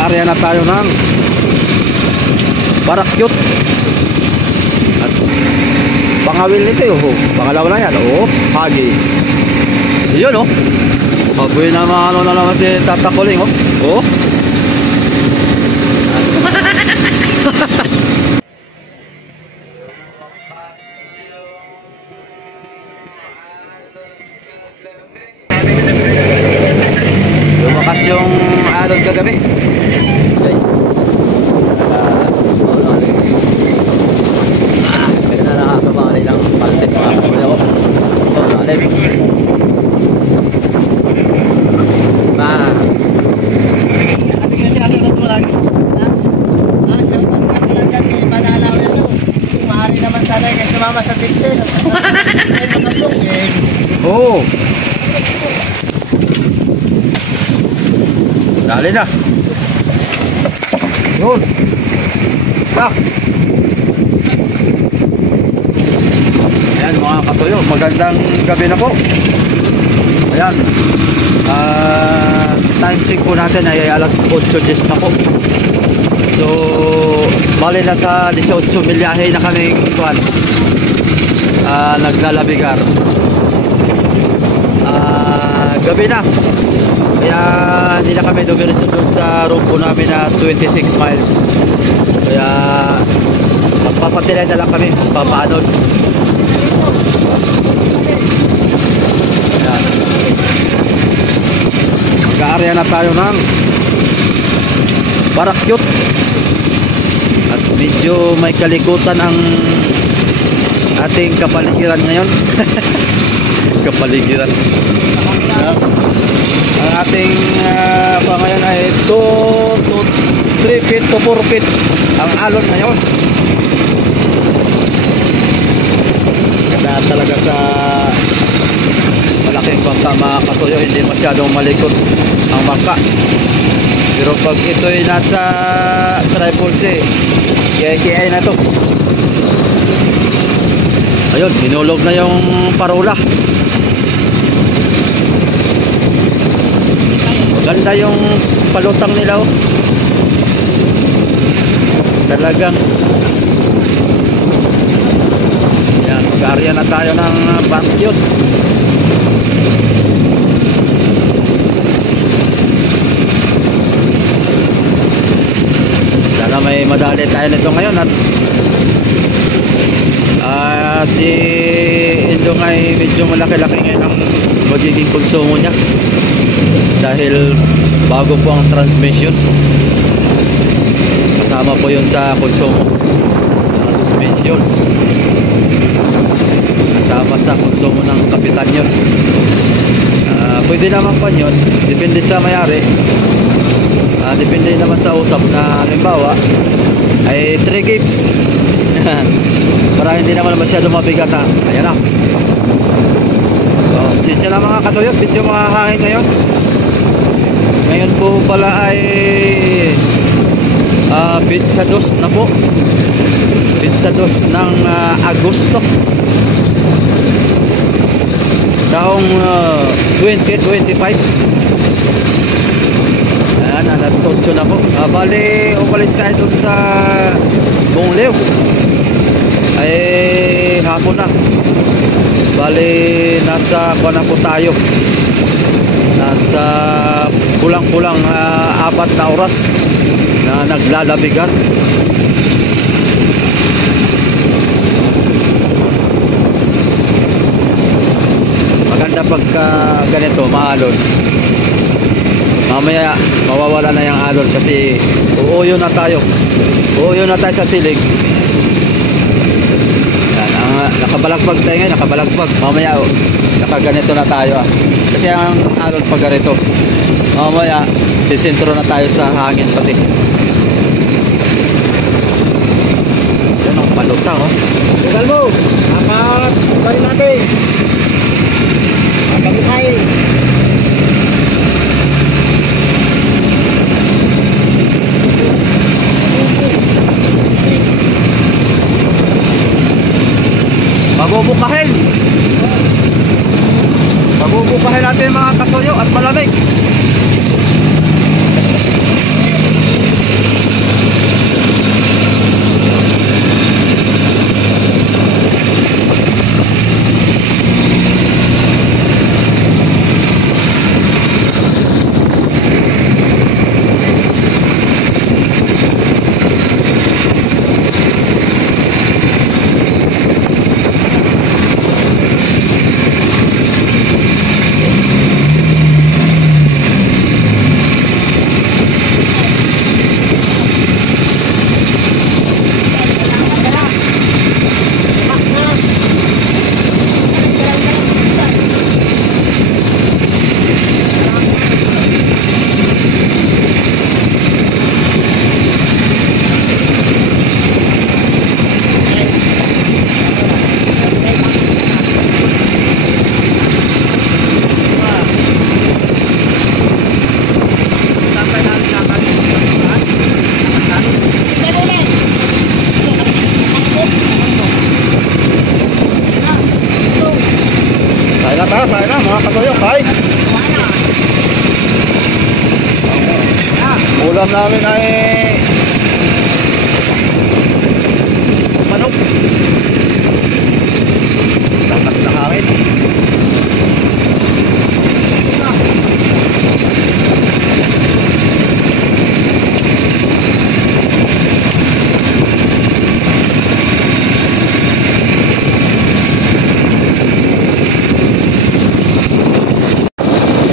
Mag-aarya na tayo ng Parakyut at pangawil nito oh. Pangalawa na yan oh. Hagis. Yun oh. Baboy na mga ano na naman si Tata Kuling oh. Oh. Lumakas yung alon kagabi. Okay. Pwede na nakakabali ng paltek mga kasuli ako. Ito, lalim. Mama sa tiktin. Oo. Dali na. Yun. Tak. Ayan mga kasuyo, magandang gabi na po. Ayan. Time check po natin ay alas 8:10 na po. So, bali na sa 18 milyahe na kaming kuhan. Naglalabigar. Gabi na. Kaya hindi na kami dumiretso doon sa room po namin na 26 miles. Kaya magpapatilay na lang kami. Papaanod. Mag-aarya na tayo ng Parakyut. At medyo may kalikutan ang ating kapaligiran ngayon. Kapaligiran. Ang ating ngayon ay 2 to 3 feet to 4 feet ang alon ngayon. Kaya talaga sa malaking bangka mga kasuyo, hindi masyadong malikot ang bangka. Pero pag ito'y nasa triple C, KI na to. Ayun, hinulog na yung parola. Maganda yung palutang nila oh. Talagang yan, mag-aarya na tayo ng Parakyut. Sana may madali tayo nito ngayon at si Indong ay medyo malaki-laki ngayon ang magiging konsumo niya dahil bago po ang transmission, kasama po yun sa konsumo. Transmission kasama sa konsumo ng kapitan yun. Pwede naman pa yun, depende sa mayari. Depende naman sa usap na halimbawa ay 3 gigs. Para hindi naman masyado mabigat ha. Ayan na. Sinsya na mga kasuyot, medyo mga hangin ngayon. Ngayon po pala ay Pizza 2 na po. Pizza 2 ng Agosto taong 2025. Ayan, alas 8 na po. Bali, umalis tayo dun sa Bonglew ay hapon na. Bali, nasa kuwan na po tayo. Nasa kulang-kulang 4 na oras na naglalabigan. Maganda pagka ganito, maalon. Mamaya mawawala na yung alon kasi uuyo na tayo. Uuyo na tayo sa silig. Yan, nakabalagbag tayo ngayon, nakabalagbag. Mamaya nakaganito na tayo kasi ang alon pag ganito, mamaya sisintro na tayo sa hangin pati. Yan ang paluta oh. Tugal mo, apat, tugalin natin. Pagkakay. Pabubukahin. Pabubukahin natin mga kasuyo at malamig. ulam namin ay manok. Lakas ng hangin.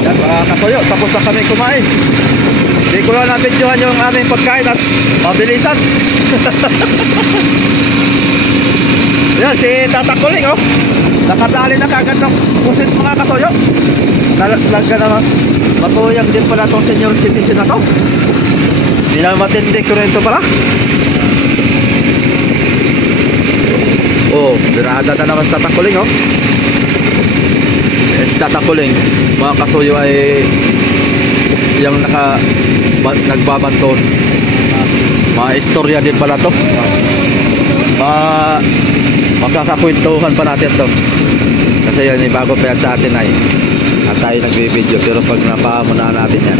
Yan mga kasuyo, tapos na kami kumain. Hindi ko lang na-videohan yung aming pagkain at mabilisan. Yan, si Tata Kuling, oh. Nakatali na kagad ng pusit mga kasoyo. Nalagka naman. Matuyang din pala itong senior citizen na to. Hindi naman matindi kurento pala. Oh, birada na naman si Tata Kuling, oh. Si Tata Kuling, mga kasoyo ay yung nagbabanton. Mga istorya din pala to. Makakakwentuhan pa natin to. Kasi yan, bago pa yan sa atin ay at tayo nagbibideo. Pero pag napahamunan natin yan,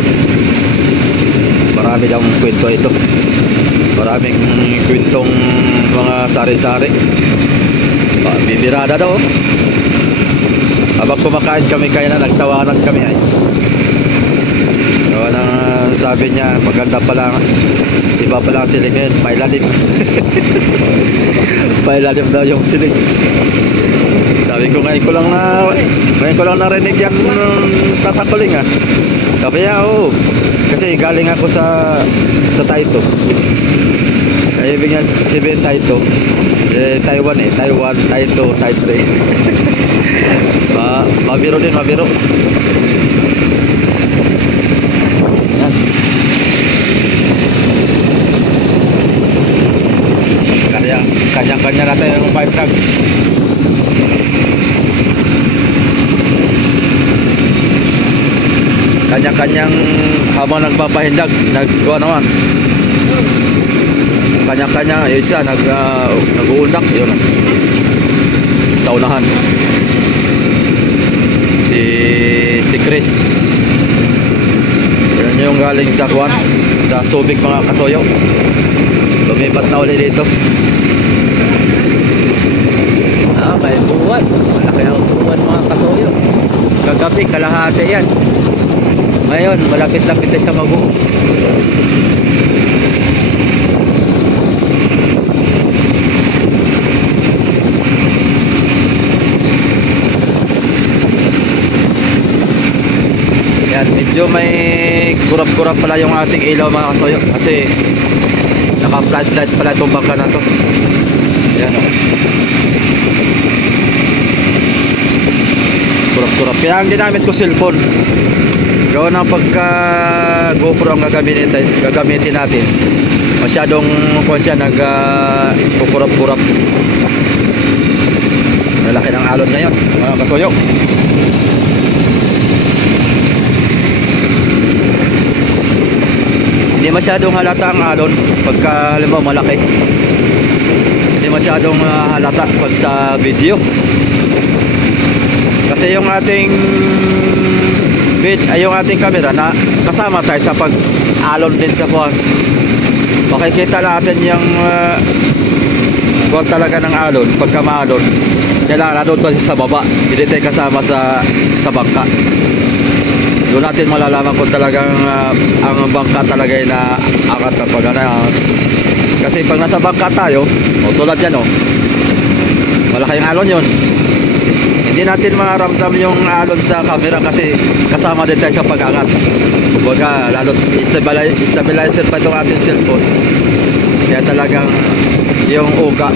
marami lang kwento ito. Maraming kwentong mga sari-sari. Bibirada daw. Habang kumakain kami, kaya na nagtawanan kami ay. Gawa ng sabi niya, maganda pala, iba pala ang siling ngayon, pailalim. Pailalim daw yung siling. Sabi ko, ngayon ko lang narinig yan Tata Kuling, ah. Sabi niya, oo, kasi galing ako sa Taito. Kaya ibig nga sabihin Taito, Taiwan, Taito, Taito. Mabiro din, mabiro. Yan. Kaya kanya-kanya natin yung pipe truck. Kanya-kanyang habang nagpapahindag, nagkuha naman. Kanya-kanya, isa nag-uundak, yun. Sa unahan. Si Chris. Yan yung galing sa Juan, sa Subic mga kasoyo. Lumipat na ulit dito. May buwan. Malaki ang buwan mga kasoyo. Kagabi, kalahati yan. Ngayon, malapit-lapit na siya mag-uong. Yan, medyo may kurap-kurap pala yung ating ilaw mga kasoyo. Kasi naka-floodlight pala itong bangka na to. Yan o. Kurap-kurap. Kaya ang ginamit ko cellphone. Gawa ng pagka GoPro ang gagamitin natin. Masyadong konsya nag-kurap-kurap. Malaki ng alon ngayon mga kasoyo. Hindi masyadong halata ang alon pagka halimbawa malaki. Hindi masyadong halata pag sa video. Kasi yung ating yung ating camera na kasama tayo sa pag-alon din sa buwan. Makikita natin yung buwan talaga ng alon pagka maalon. Kailangan doon tayo sa baba. Hindi tayo kasama sa bangka. Doon natin malalaman kung talagang ang bangka talaga ay naangat na pag-anay. Kasi pag nasa bangka tayo, tulad yan, malaki yung alon yun. Hindi natin maramdam yung alon sa camera kasi kasama din tayo sa pag-angat. Kumbaga, lalo stabilizer pa itong ating cellphone. Kaya talagang yung uga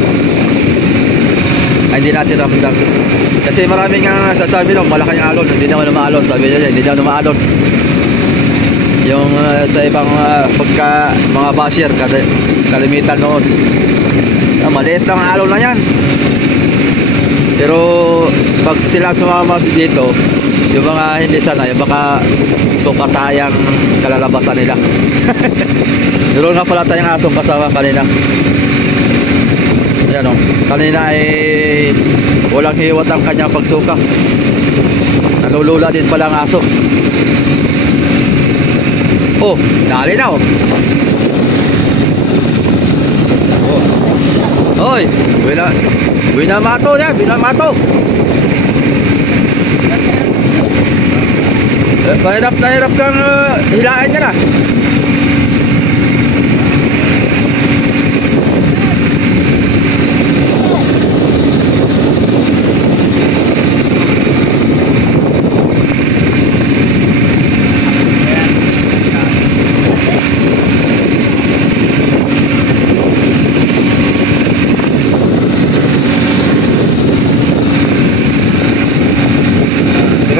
ay hindi natin ramdam. Kasi maraming nga sasabi nung malaki yung alon, hindi naman umaalon. Sabi niya, hindi naman umaalon. Yung sa ibang pagka mga basher, kalimitan noon. Maliit lang ang alon na yan. Pero pag sila sumama dito, yung mga hindi sanay, baka sukatayang kalalabasan nila. Meron nga pala tayong asong kasama kanina. Yan o, kanina ay walang hiwat ang kanyang pagsuka. Nalulula din pala ang aso. Oh, dali na oh. Oh. Oy, binamato yan, binamato. Mahirap na hirap kang hilain niya na.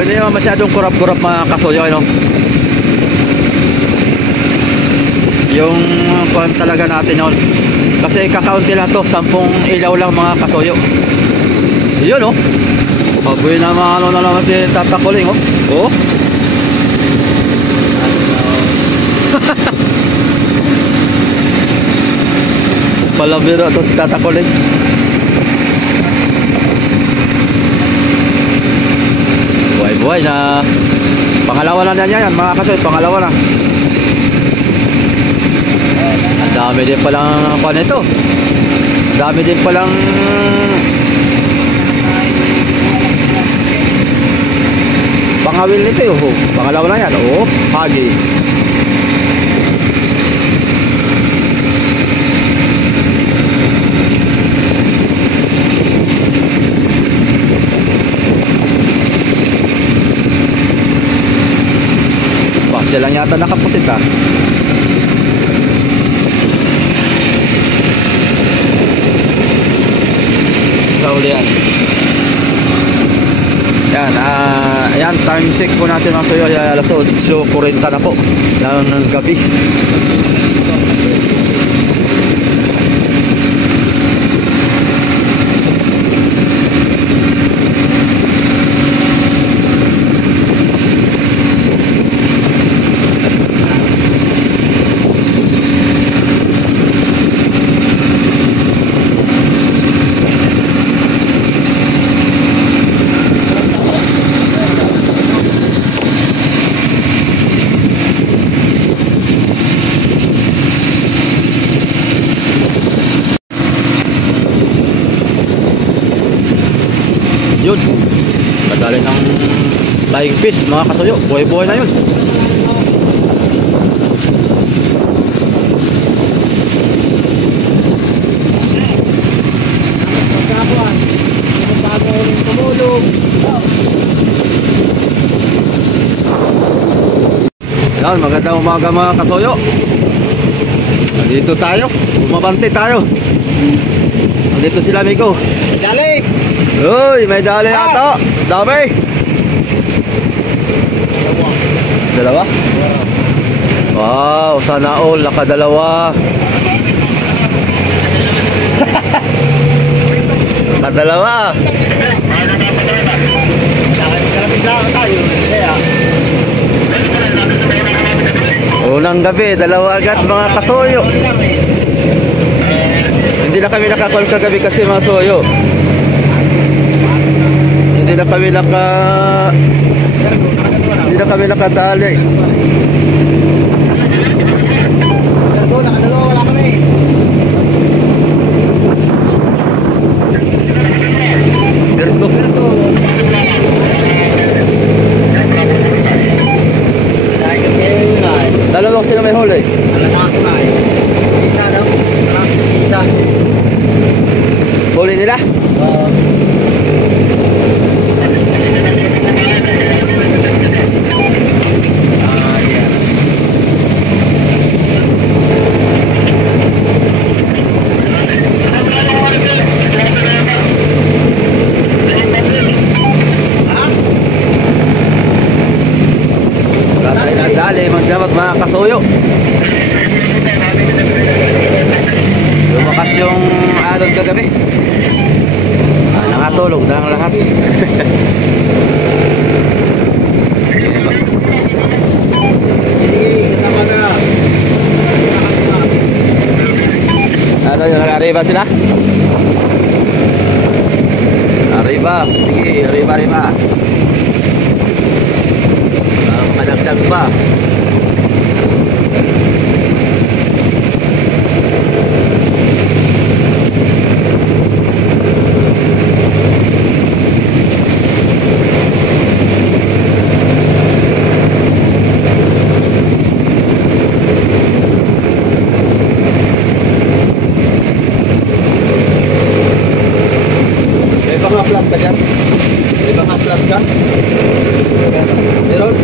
Hindi naman masyadong kurap-kurap mga kasuyo, no? Yung kuhan talaga natin yun. Kasi kakaunti lang to, 10 ilaw lang mga kasuyo. Yun, oh. Pabuhay na mga ano na naman si Tata Kuling, oh. Oh. Palabiro to si Tata Kuling. Buhay na pangalawa na yan mga kasoy, pangalawa na. Ang dami din palang kuha nito. Ang dami din palang pangawil nito yun. Pangalawa na yan. Oh, hagis. Siya lang yata nakapusit ha. Sa uli yan. Yan, time check po natin mga suyo. Alas 8:40 na po ng gabi. Yun, kadali ng flying fish mga kasuyo, buhay-buhay na yun. Yan, magandang umaga mga kasuyo. Nandito tayo, bumabante tayo. Nandito sila amigo. Dali! Uy, may dali ata. Dami. Dalawa? Wow, sana all nakadalawa. Nakadalawa. Unang gabi, dalawa agad mga kasuyo. Hindi na kami nakakon kagabi kasi mga suyo. Hindi na kami nakadali. Nakadalawa, wala kami. Berto. Dalawang sila may huli. Isa daw. Isa. Huli nila? Dali, magdamat mga kasuyo. Lumakas yung alon kagabi. Nakatulog na ang lahat. Ano yung arriba sila? Arriba, sige, arriba. Makadagdag pa. May mga plus ka dyan? May mga plus ka? Meron?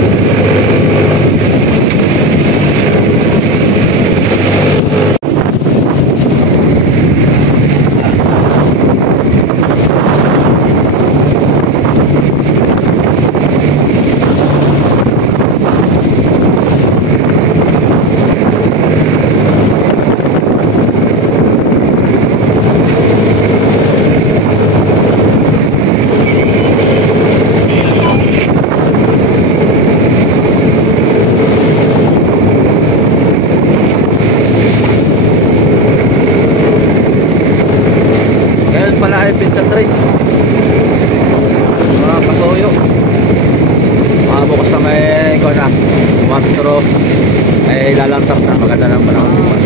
Pala ay pizza trace mga pasuyo bukas na may ikaw na pero ay lalantap na maganda ng panahon bukas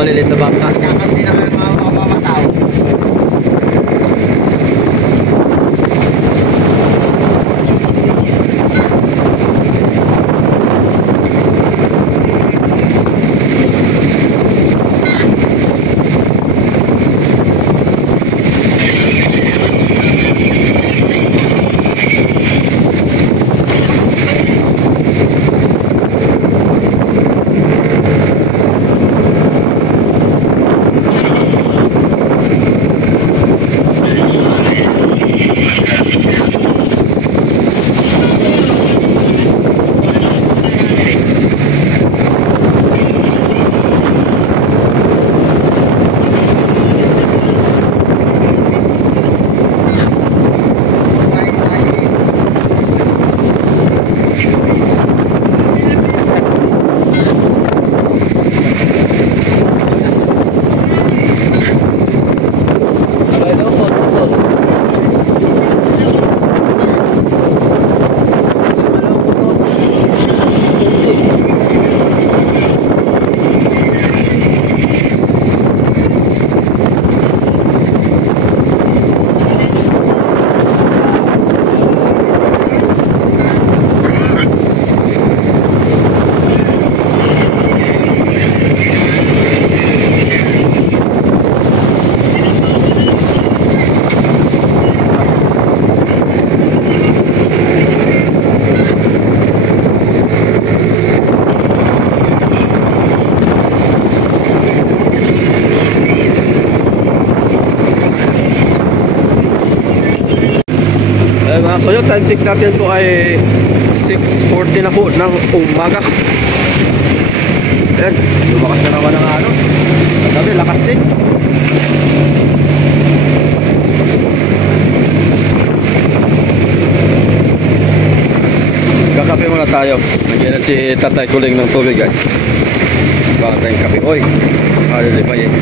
maliliit na bangka. Kasi naman mga mapapataw. So yung time check natin po ay 6:40 na po ng umaga. Ayan, lumakas na naman ang ano. Sabi, lakas din. Kakape muna tayo. Nagyan si Tatay Kuling ng tubig guys. Baka tayong kape. Oy, ano di ba yan?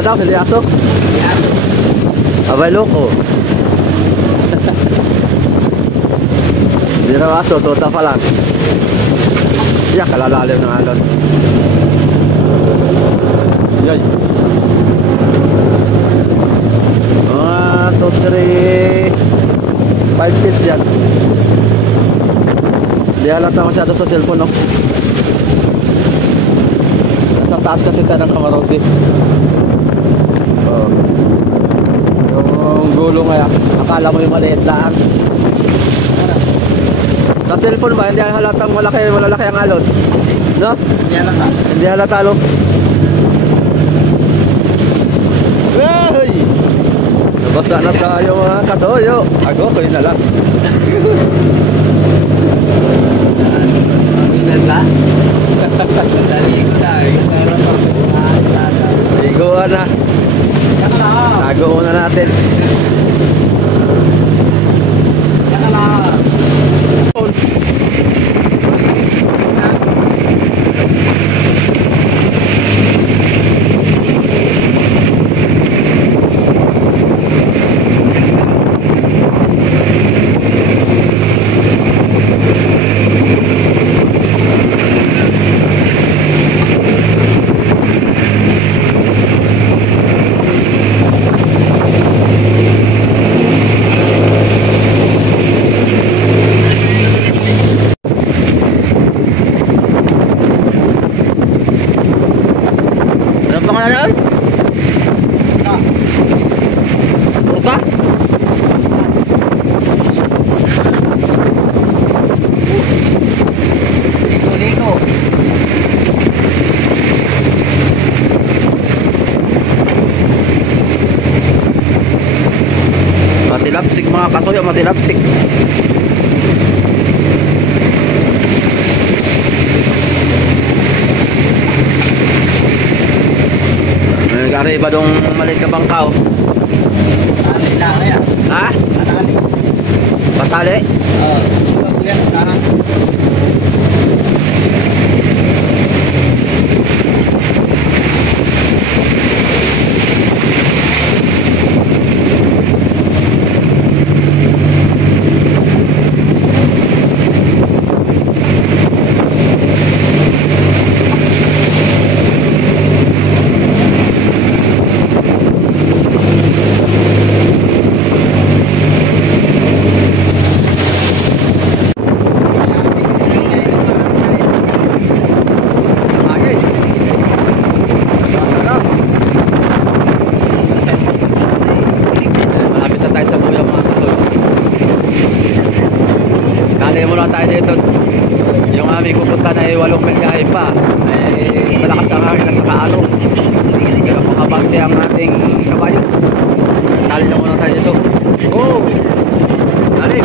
Wala daw, hindi aso. Abay, loko. Hindi na aso, tuta pa lang. Iya, kalalalim ng alon. Yay. Mga 2, 3, 5 feet yan. Hindi halata masyado sa cellphone, no? Nasa taas kasi tayo ng kamarote. Oh. Yung gulong kaya, akala mo yung maliit lang. Sa cellphone ba, hindi halatang malalaki ang alon? No? Hindi halata. Hindi halata, no? Hey! Nabasa na tayo mga kasoyo. Ako, kayo na lang. Minas ha? Daligo na. Liguan na. Yan ka lang. Tago muna natin. Yan ka lang. Ano pa ka na yan? Urta? Ligo. Matilapsik mga kasoyo, matilapsik. Nag-arriba dong maliit na bangkaw. Patali lang yan. Ha? Patali. Patali? Oo. Yan ka. Malapit na tayo sa buya mga kasoyo. Kali muna tayo dito. Yung aming pupunta na ay 8 milyahe pa. Ay malakas ang hangin at saka alon. Pero makabante ang ating kabayo. Tali na muna tayo dito. Oh! Tali!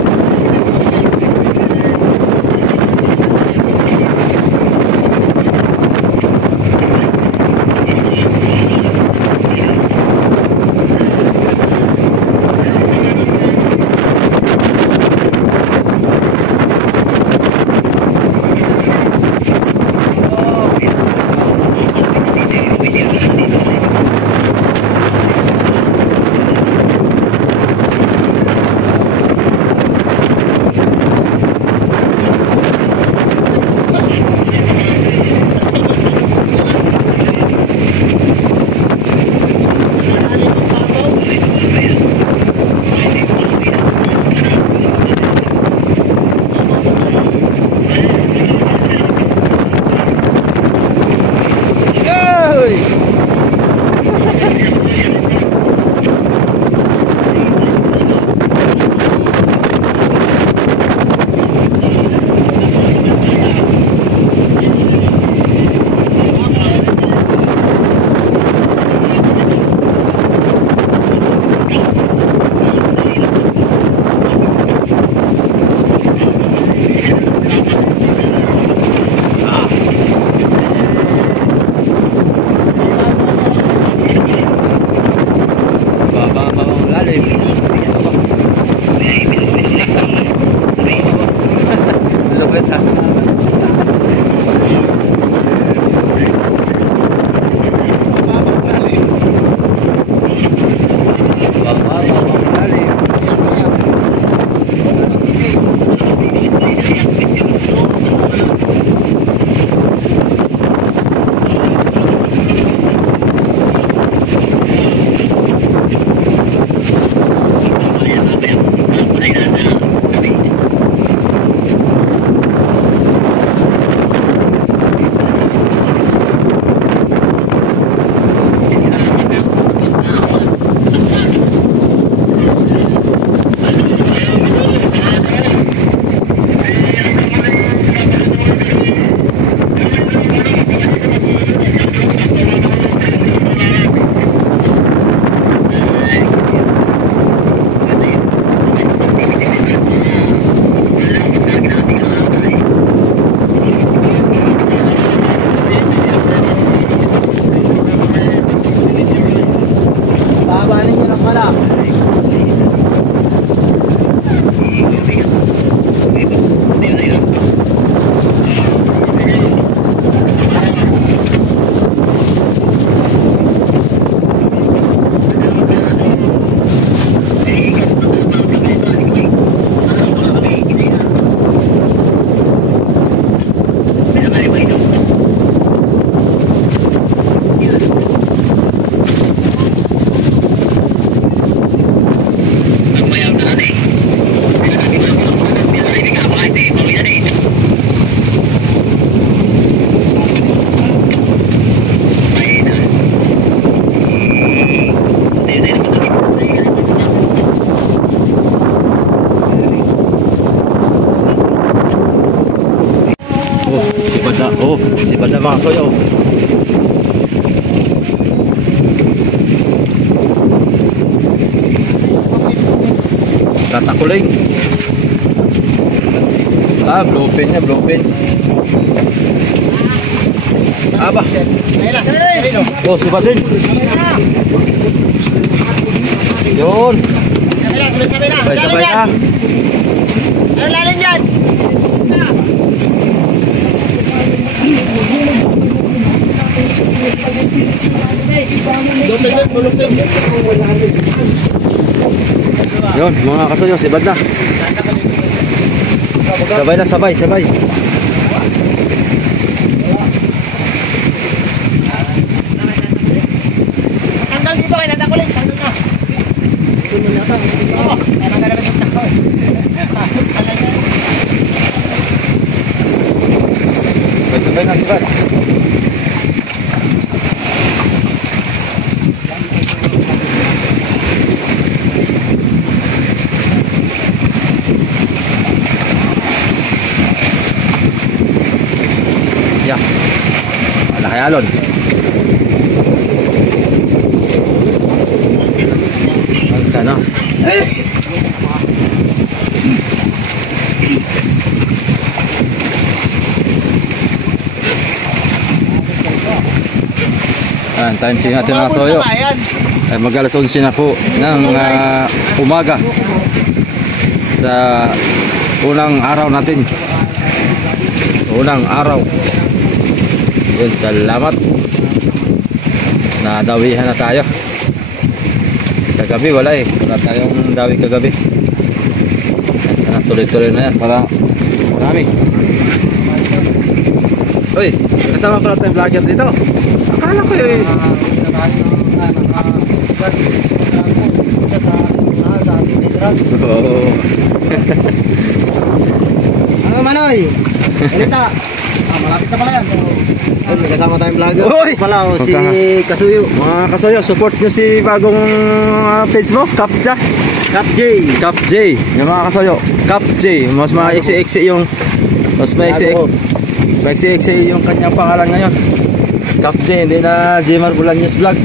Sibad na. Oh, sibad na mga kasoyo. Katakuling. Ah, bluefin niya, bluefin. Aba. Oh, sibad din. Yun. Sabay-sabay na. Ano lalin dyan? Yun, mga kasuyo, sibad na. Sabay na, sabay. Tanggal dito kay Tata Kuling. Tanggal na. Oo, tanggal na yung tao. Sabay na, sibad. Ya. Ala kay alon. Ang sana. Time check natin mga soyo. Ay mag-alas 11 na po ng umaga sa unang araw natin. Unang araw. Yun, salamat. Nadawihan na tayo. Kagabi wala eh. Wala tayong dawi kagabi. Sana tuloy-tuloy na yan para marami. Uy, kasama pala tayong vlogger dito. Akala ko yun. Oo. Ano Manoy? Elita. Malapit na pala yan. May kasama tayong vlogger. Uy! Pala, si Magka- Kasuyo. Mga kasuyo, support nyo si bagong page mo, Kapja. Cap J. Cap J. Yung mga kasuyo, Cap J. Mas maiksi-iksi yung maiksi-iksi yung kanyang pangalan ngayon. Cap J, hindi na Jmar Bulaños Vlog.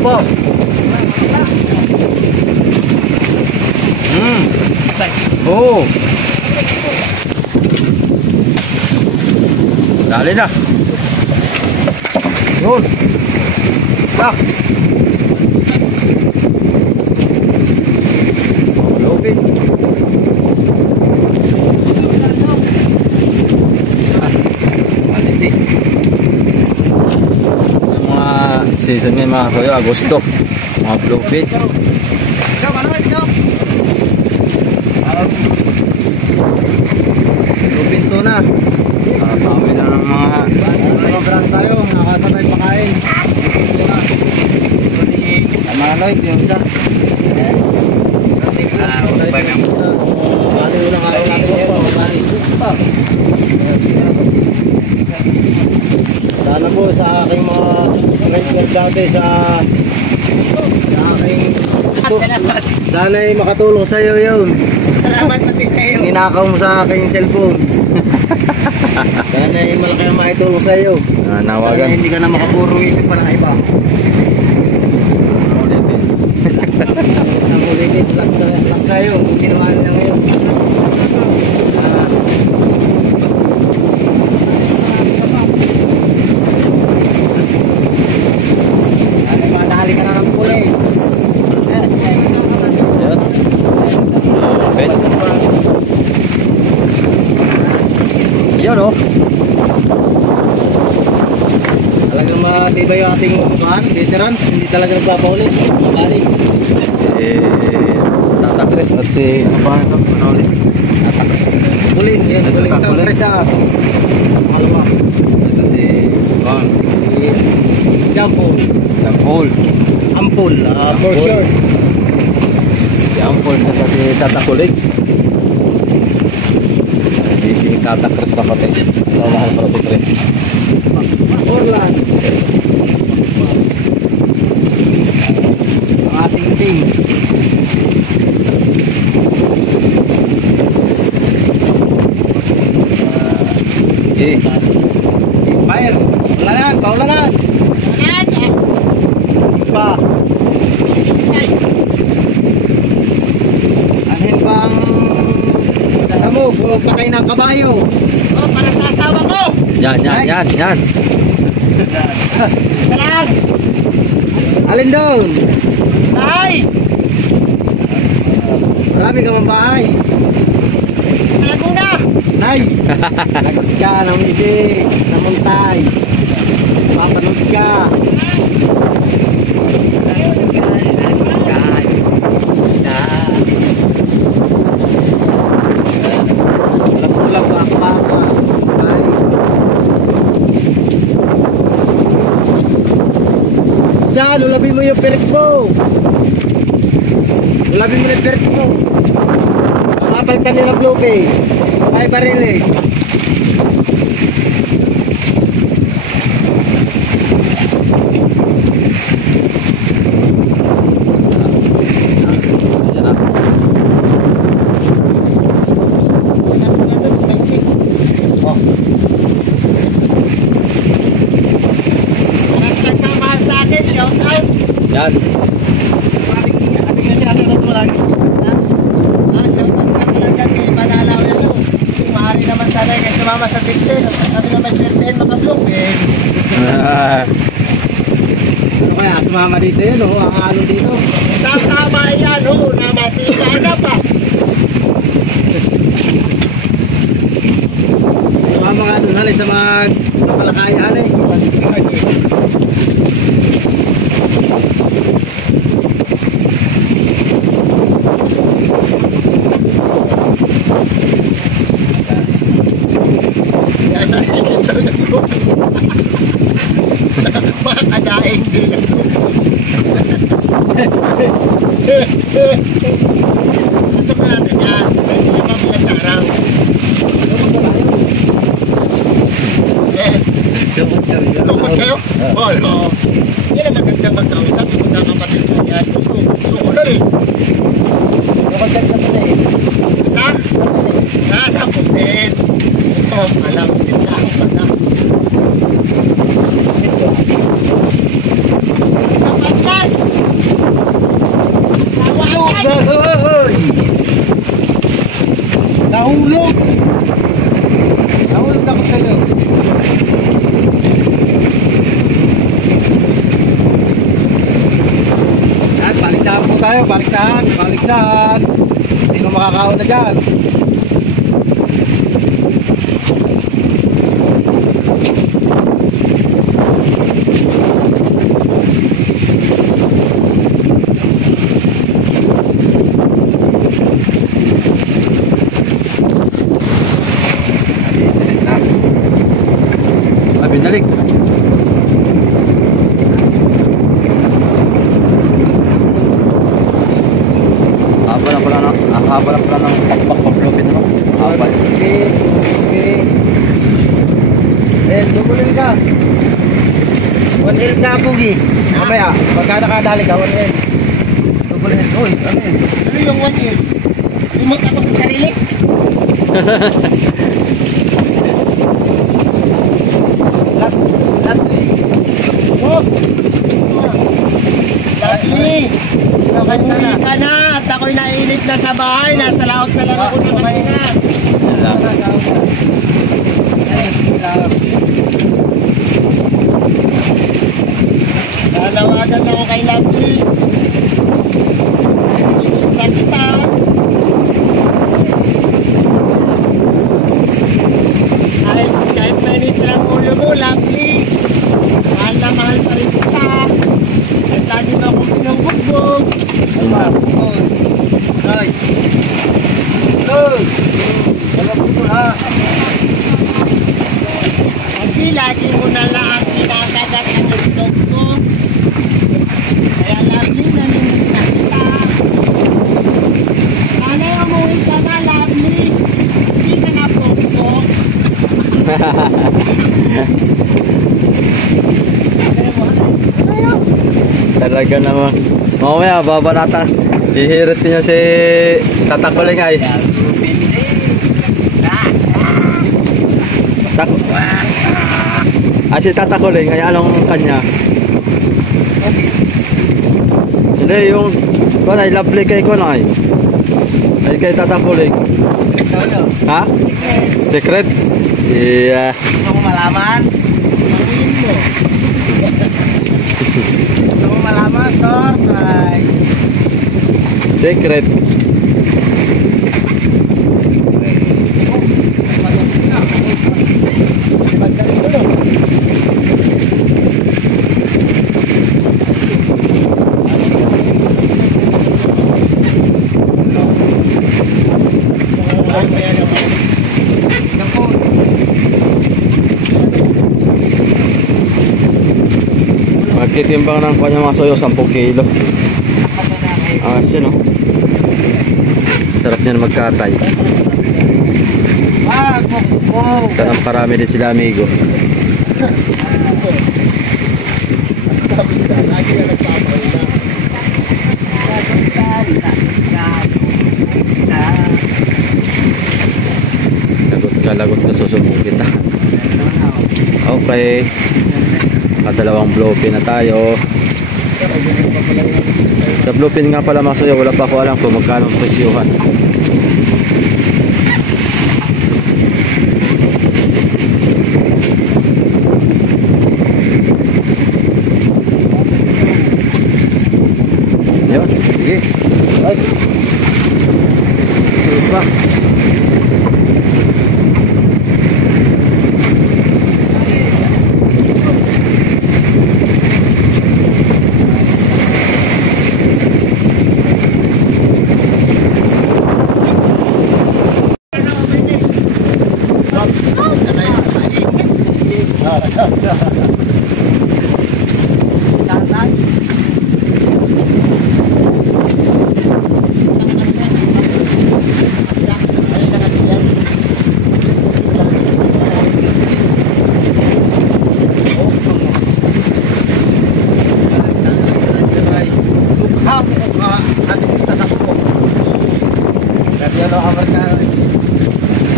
po. Oh. Dali na. Yun. Pak. Lupin. Maliti. Yung mga season ngayon mga kayo, Agosto. Mga bluefin. Lupin tuna. Nakakawin na ng mga Nakabrand tayo, nakasabay pakain. Manoy, yung isa. Bali ulang araw natin ito. Sana po sa aking mga subscriber dati sa aking Salamat. sana ay makatulong sa iyo yun. Salamat pati sa iyo. Ninakaw mo sa aking cellphone. Sana ay malaki ang maitulong sa iyo. Sana nawagan. hindi ka na makapuro isip pa ng iba. Ang ulitin, plus Talagang matibay yung ating veterans. Hindi talaga nagpapaulit. Mabalik. Tata Chris at si ano ulit? Kulin. Yan. Kulin ito. Kulin. Presa. Pangalawa. Ito si Jampol. Ampol. Ampol. For Ampol. sure. Si Ampol at si Tata Kulit. Si Tata Chris na pati. Sa unahan para si Chris. Orlan. Ang ating team. Okay. Fire. Ulanan. Paulanan. Pa. Anhin pang mo kung patay ng kabayo. Oh, para sa asawa ko. Yan. Salam. Alin doon? Ay, Marami ka mang bahay. sa Laguna. Nay, lagot ka ng misi, namuntay. Mapanood ka. Ulam-ulam pa ang baka. Ay. Saan? Ulabin mo yung perik mo. Ulabin mo yung perik mo. Napalitan nila Bluepay. Ay, barilis. Yan na. Oh, Mas nagmamahal sa akin, shout out. Yan. ating nga sinasalamat mo lagi. Shout out sa mga dyan kay Malalaw yan. Kung maaari naman sana kayo sumama sa tiktin. Sabi na may swertein makablog. Ano kaya, sumama dito yun, oh, ang alon dito. Kasama yan, namasita na pa. Sumama nga doon, halay, sa mga palakayahan eh. Yan nakikita ko. Mga kadaing din ako. Pasok na natin yan. Hindi naman pinagkarang. Sumot kami. Sukot kayo? Oo. Yan ang magandang magkausap. Kung nakapatid na yan. Gusto ko na rin. Kapagkat na pala eh. Sa? Nasa pusit. Ito, alam sila. Kapatas! Tawagan! Hoy! Nahulog! Nahulog ako sa iyo. Yan, baliksahan po tayo. Baliksahan. Hindi mo makakaon na dyan. Binalik. Haba lang pala ng pakpak-paglupin mo. Haba. Okay. Dubulin ka. 1L ka, Pugi. Mamaya, pagka nakadali ka, 1L. Dubulin. Uy, ano yun? Ano yung 1 Limot ako sa sarili? Oh! Lovely! Umuwi ka na at ako'y nainip na sa bahay. Nasa laot na lang ako ng kanina. Nanawagan ako kay Lovely. Inis na kita. Kahit ang itlog ko. Kaya lovely, namimiss na kita. Sana'y umuwi ka na, lovely. Hindi ka na pokpok. Talaga naman. Mamaya, baba natin. Hihirit niya si Tatakuling ay. Si Tatakuling ay anong kanya? Hindi, yung kung ay lovely kay ko na ay. Ay kay Tatakuling. Ha? Secret? Iya. Gusto mo malaman? Sabihin mo. Gusto mo malaman, surprise. Secret. Magtitimbang ng kanya mga soyo 10 kilo. Asin oh. Sarap niyan magkatay. Sarap parami din sila amigo. Lagot ka susubok kita. Okay. Nakadalawang bluefin na tayo. Sa bluefin nga pala mga soyo, wala pa ako alam kung magkano ang presyuhan. Yun, sige. Ay. Supa.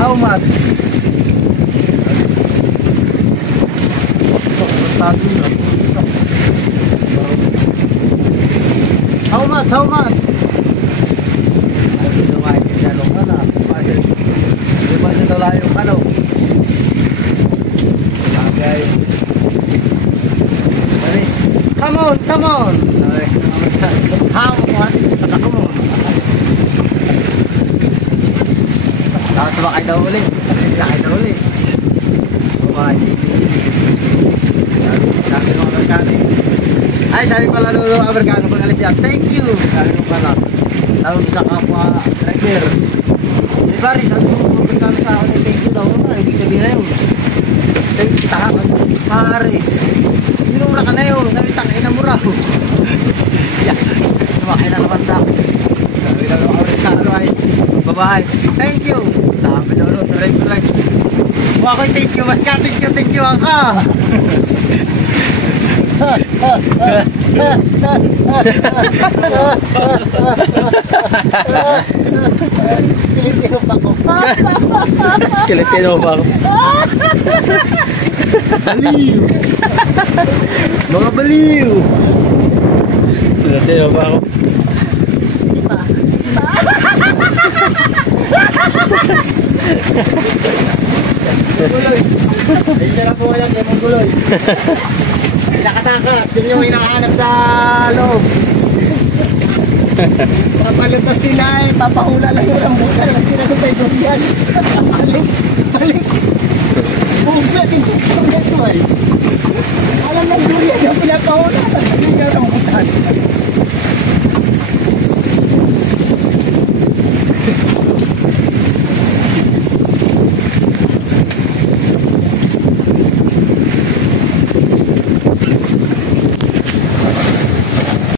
How much? How much? How much? Come on, come on. How much? Come on. Tapos sumakay daw ulit. Sumakay daw ulit. Sabi ng Amerikano. Ay, sabi pala ng Amerikano pag alis yan, thank you. Sabi nung pala. Sabi sa kapwa driver. Di ba rin, sabi ng Amerikano sa akin, thank you daw. Ibig sabihin na yun. Sabi, taka ka. Pare. Minura ka na yun. Sabi, takain na mo raw. Sumakay na naman sa akin. Sabi ng Amerikano ay, babae, thank you. Sabi daw, tuloy-tuloy. Kung ako'y thank you, mas ka, thank you ang ka. Pilipino pa ko. Pilipino pa ako. Baliw. Mga baliw. Pilipino pa ako. Guloy. Ay, sarap po yan, yung guloy. Nakatakas, yun yung hinahanap sa loob. Papalit na sila eh, papahula lang yung rambutan na sinagot ay durian. Balik. Buglet, hindi durian to eh. Alam ng durian yung pinapahula, sabi yung rambutan.